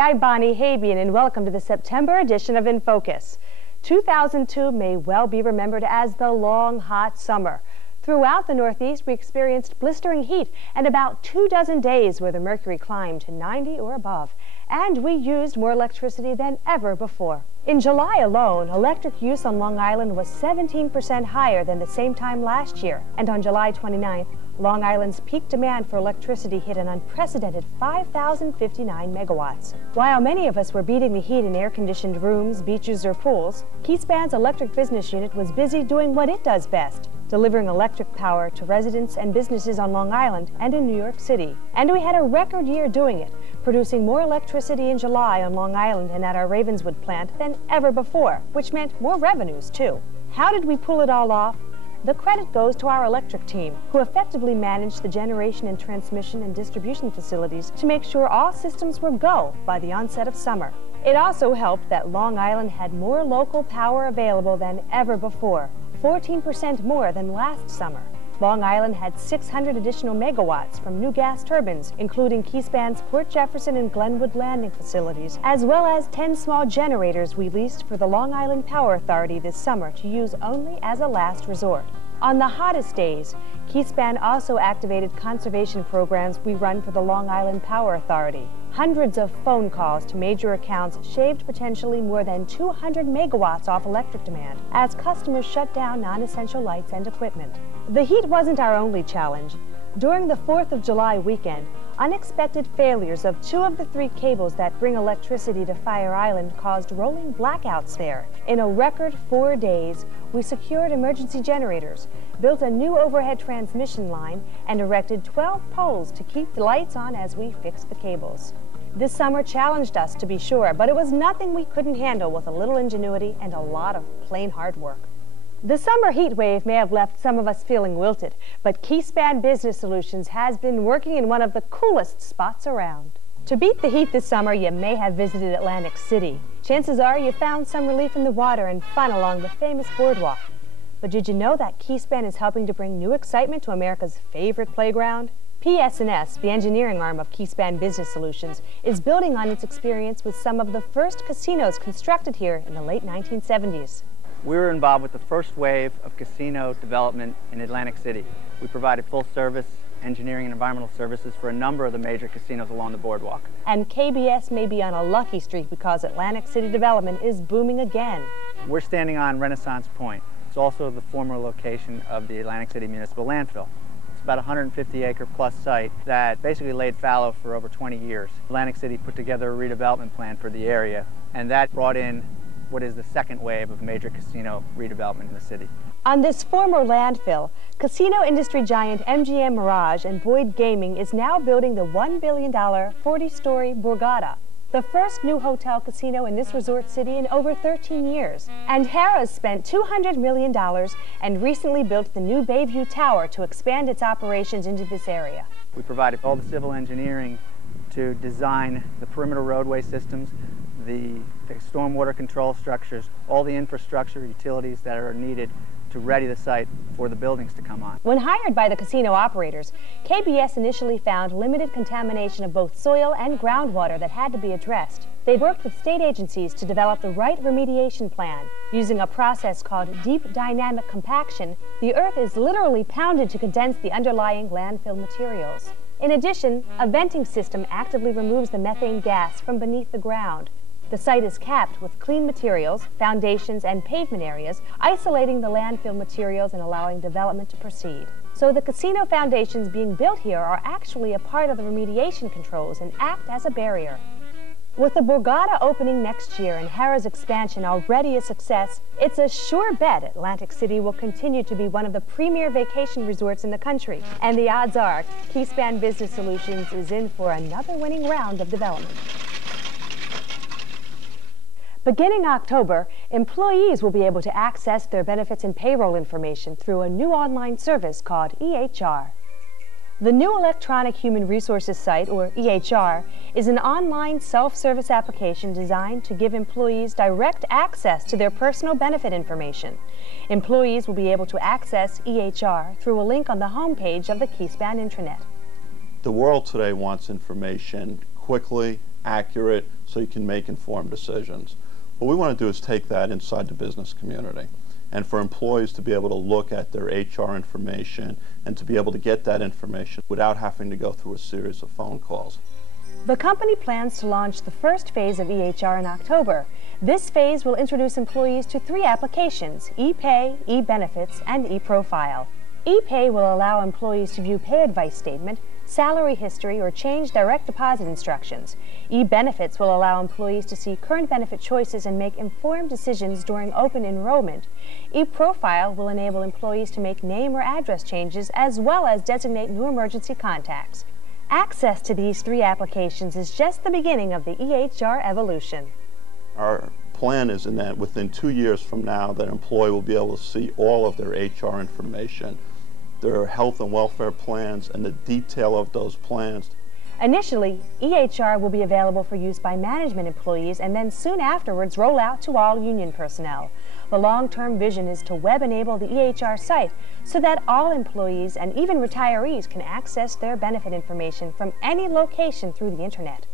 I'm Bonnie Habian, and welcome to the September edition of InFocus. 2002 may well be remembered as the long, hot summer. Throughout the Northeast, we experienced blistering heat and about 24 days where the mercury climbed to 90 or above, and we used more electricity than ever before. In July alone, electric use on Long Island was 17% higher than the same time last year, and on July 29th, Long Island's peak demand for electricity hit an unprecedented 5,059 megawatts. While many of us were beating the heat in air-conditioned rooms, beaches, or pools, Keyspan's electric business unit was busy doing what it does best, delivering electric power to residents and businesses on Long Island and in New York City. And we had a record year doing it, producing more electricity in July on Long Island and at our Ravenswood plant than ever before, which meant more revenues, too. How did we pull it all off? The credit goes to our electric team, who effectively managed the generation and transmission and distribution facilities to make sure all systems were go by the onset of summer. It also helped that Long Island had more local power available than ever before, 14% more than last summer. Long Island had 600 additional megawatts from new gas turbines, including Keyspan's Port Jefferson and Glenwood landing facilities, as well as 10 small generators we leased for the Long Island Power Authority this summer to use only as a last resort. On the hottest days, Keyspan also activated conservation programs we run for the Long Island Power Authority. Hundreds of phone calls to major accounts shaved potentially more than 200 megawatts off electric demand as customers shut down non-essential lights and equipment. The heat wasn't our only challenge. During the 4th of July weekend, unexpected failures of 2 of the 3 cables that bring electricity to Fire Island caused rolling blackouts there. In a record 4 days, we secured emergency generators, built a new overhead transmission line, and erected 12 poles to keep the lights on as we fixed the cables. This summer challenged us, to be sure, but it was nothing we couldn't handle with a little ingenuity and a lot of plain hard work. The summer heat wave may have left some of us feeling wilted, but Keyspan Business Solutions has been working in one of the coolest spots around. To beat the heat this summer, you may have visited Atlantic City. Chances are you found some relief in the water and fun along the famous boardwalk. But did you know that Keyspan is helping to bring new excitement to America's favorite playground? PS&S, the engineering arm of Keyspan Business Solutions, is building on its experience with some of the first casinos constructed here in the late 1970s. We were involved with the first wave of casino development in Atlantic City. We provided full-service engineering and environmental services for a number of the major casinos along the boardwalk. And KBS may be on a lucky streak because Atlantic City development is booming again. We're standing on Renaissance Point. It's also the former location of the Atlantic City Municipal Landfill. It's about a 150-acre plus site that basically laid fallow for over 20 years. Atlantic City put together a redevelopment plan for the area, and that brought in what is the second wave of major casino redevelopment in the city. On this former landfill, casino industry giant MGM Mirage and Boyd Gaming is now building the $1 billion 40-story Borgata, the first new hotel casino in this resort city in over 13 years. And Harrah's spent $200 million and recently built the new Bayview Tower to expand its operations into this area. We provided all the civil engineering to design the perimeter roadway systems, the stormwater control structures, all the infrastructure, utilities that are needed to ready the site for the buildings to come on. When hired by the casino operators, KBS initially found limited contamination of both soil and groundwater that had to be addressed. They worked with state agencies to develop the right remediation plan. Using a process called deep dynamic compaction, the earth is literally pounded to condense the underlying landfill materials. In addition, a venting system actively removes the methane gas from beneath the ground. The site is capped with clean materials, foundations, and pavement areas, isolating the landfill materials and allowing development to proceed. So the casino foundations being built here are actually a part of the remediation controls and act as a barrier. With the Borgata opening next year and Harrah's expansion already a success, it's a sure bet Atlantic City will continue to be one of the premier vacation resorts in the country. And the odds are Keyspan Business Solutions is in for another winning round of development. Beginning October, employees will be able to access their benefits and payroll information through a new online service called EHR. The new Electronic Human Resources Site, or EHR, is an online self-service application designed to give employees direct access to their personal benefit information. Employees will be able to access EHR through a link on the homepage of the Keyspan intranet. The world today wants information quickly accurate, so you can make informed decisions. What we want to do is take that inside the business community, and for employees to be able to look at their HR information and to be able to get that information without having to go through a series of phone calls. The company plans to launch the first phase of EHR in October. This phase will introduce employees to 3 applications: ePay, eBenefits, and eProfile. ePay will allow employees to view pay advice statement, salary history, or change direct deposit instructions. eBenefits will allow employees to see current benefit choices and make informed decisions during open enrollment. eProfile will enable employees to make name or address changes as well as designate new emergency contacts. Access to these 3 applications is just the beginning of the EHR evolution. Our plan is in that within 2 years from now, that employee will be able to see all of their HR information, their health and welfare plans, and the detail of those plans. Initially, EHR will be available for use by management employees and then soon afterwards roll out to all union personnel. The long-term vision is to web-enable the EHR site so that all employees and even retirees can access their benefit information from any location through the internet.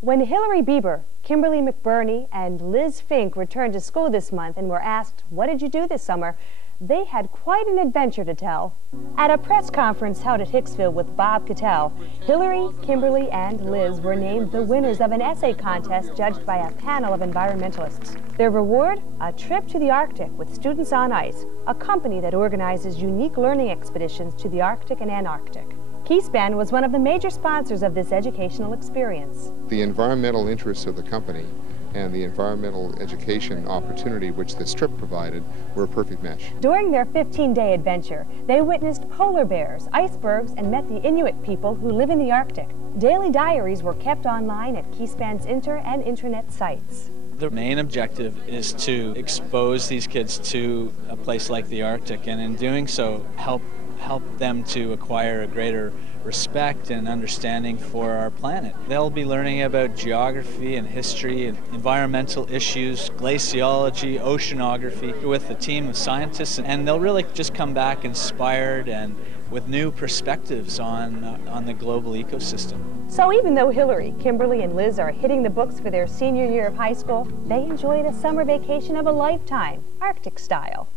When Hillary Bieber, Kimberly McBurney, and Liz Fink returned to school this month and were asked, "What did you do this summer?" they had quite an adventure to tell. At a press conference held at Hicksville with Bob Cattell, Hillary, Kimberly, and Liz were named the winners of an essay contest judged by a panel of environmentalists. Their reward? A trip to the Arctic with Students on Ice, a company that organizes unique learning expeditions to the Arctic and Antarctic. Keyspan was one of the major sponsors of this educational experience. The environmental interests of the company and the environmental education opportunity which this trip provided were a perfect mesh. During their 15-day adventure, they witnessed polar bears, icebergs, and met the Inuit people who live in the Arctic. Daily diaries were kept online at Keyspan's and intranet sites. The main objective is to expose these kids to a place like the Arctic, and in doing so, help them to acquire a greater respect and understanding for our planet. They'll be learning about geography and history and environmental issues, glaciology, oceanography with a team of scientists, and they'll really just come back inspired and with new perspectives on the global ecosystem. So even though Hillary, Kimberly, and Liz are hitting the books for their senior year of high school, they enjoyed a summer vacation of a lifetime, Arctic style.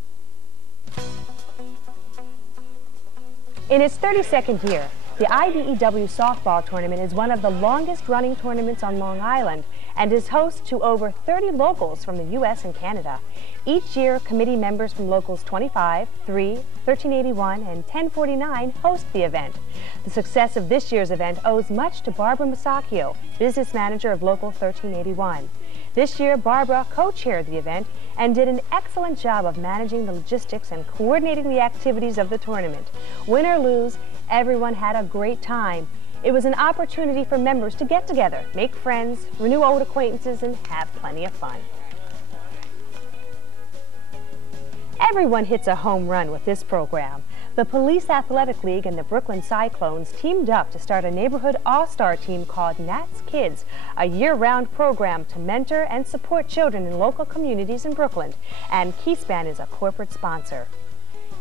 In its 32nd year, the IBEW softball tournament is one of the longest running tournaments on Long Island and is host to over 30 locals from the U.S. and Canada. Each year, committee members from locals 25, 3, 1381, and 1049 host the event. The success of this year's event owes much to Barbara Masacchio, business manager of Local 1381. This year, Barbara co-chaired the event and did an excellent job of managing the logistics and coordinating the activities of the tournament. Win or lose, everyone had a great time. It was an opportunity for members to get together, make friends, renew old acquaintances, and have plenty of fun. Everyone hits a home run with this program. The Police Athletic League and the Brooklyn Cyclones teamed up to start a neighborhood all-star team called Nats Kids, a year-round program to mentor and support children in local communities in Brooklyn, and Keyspan is a corporate sponsor.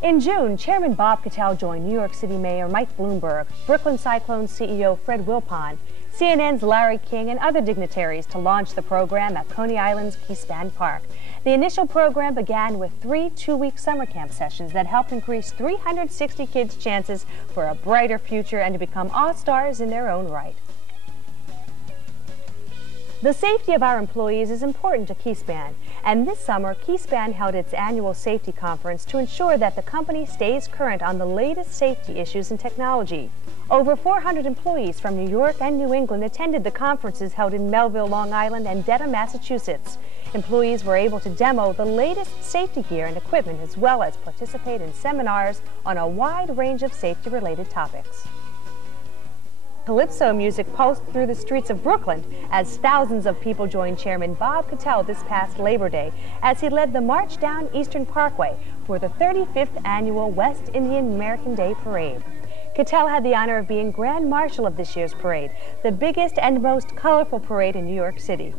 In June, Chairman Bob Cattell joined New York City Mayor Mike Bloomberg, Brooklyn Cyclones CEO Fred Wilpon, CNN's Larry King, and other dignitaries to launch the program at Coney Island's Keyspan Park. The initial program began with 3 two-week summer camp sessions that helped increase 360 kids' chances for a brighter future and to become all-stars in their own right. The safety of our employees is important to Keyspan, and this summer, Keyspan held its annual safety conference to ensure that the company stays current on the latest safety issues and technology. Over 400 employees from New York and New England attended the conferences held in Melville, Long Island, and Dedham, Massachusetts. Employees were able to demo the latest safety gear and equipment as well as participate in seminars on a wide range of safety-related topics. Calypso music pulsed through the streets of Brooklyn as thousands of people joined Chairman Bob Cattell this past Labor Day as he led the march down Eastern Parkway for the 35th annual West Indian American Day Parade. Cattell had the honor of being Grand Marshal of this year's parade, the biggest and most colorful parade in New York City.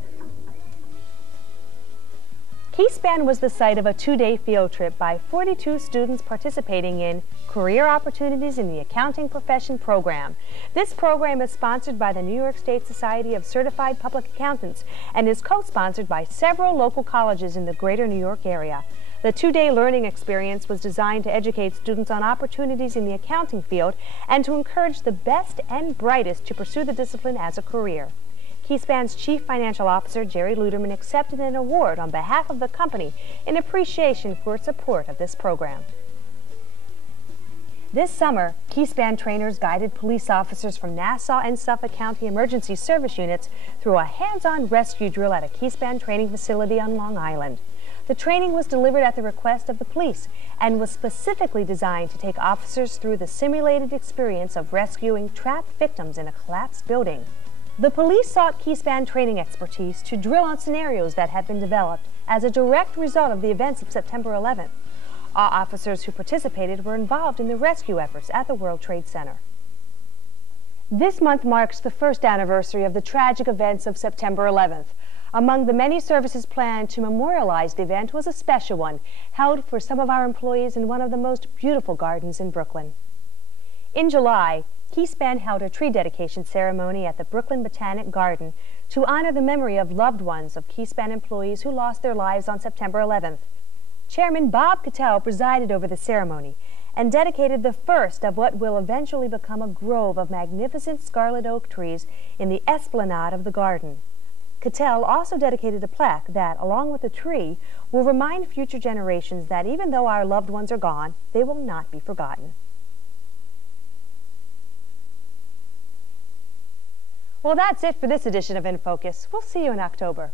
Keyspan was the site of a 2-day field trip by 42 students participating in Career Opportunities in the Accounting Profession program. This program is sponsored by the New York State Society of Certified Public Accountants and is co-sponsored by several local colleges in the greater New York area. The 2-day learning experience was designed to educate students on opportunities in the accounting field and to encourage the best and brightest to pursue the discipline as a career. Keyspan's Chief Financial Officer, Jerry Luderman, accepted an award on behalf of the company in appreciation for its support of this program. This summer, Keyspan trainers guided police officers from Nassau and Suffolk County Emergency Service units through a hands-on rescue drill at a Keyspan training facility on Long Island. The training was delivered at the request of the police and was specifically designed to take officers through the simulated experience of rescuing trapped victims in a collapsed building. The police sought Keyspan training expertise to drill on scenarios that had been developed as a direct result of the events of September 11th. All officers who participated were involved in the rescue efforts at the World Trade Center. This month marks the first anniversary of the tragic events of September 11th. Among the many services planned to memorialize the event was a special one, held for some of our employees in one of the most beautiful gardens in Brooklyn. In July, Keyspan held a tree dedication ceremony at the Brooklyn Botanic Garden to honor the memory of loved ones of Keyspan employees who lost their lives on September 11th. Chairman Bob Cattell presided over the ceremony and dedicated the first of what will eventually become a grove of magnificent scarlet oak trees in the esplanade of the garden. Cattell also dedicated a plaque that, along with the tree, will remind future generations that even though our loved ones are gone, they will not be forgotten. Well, that's it for this edition of InFocus. We'll see you in October.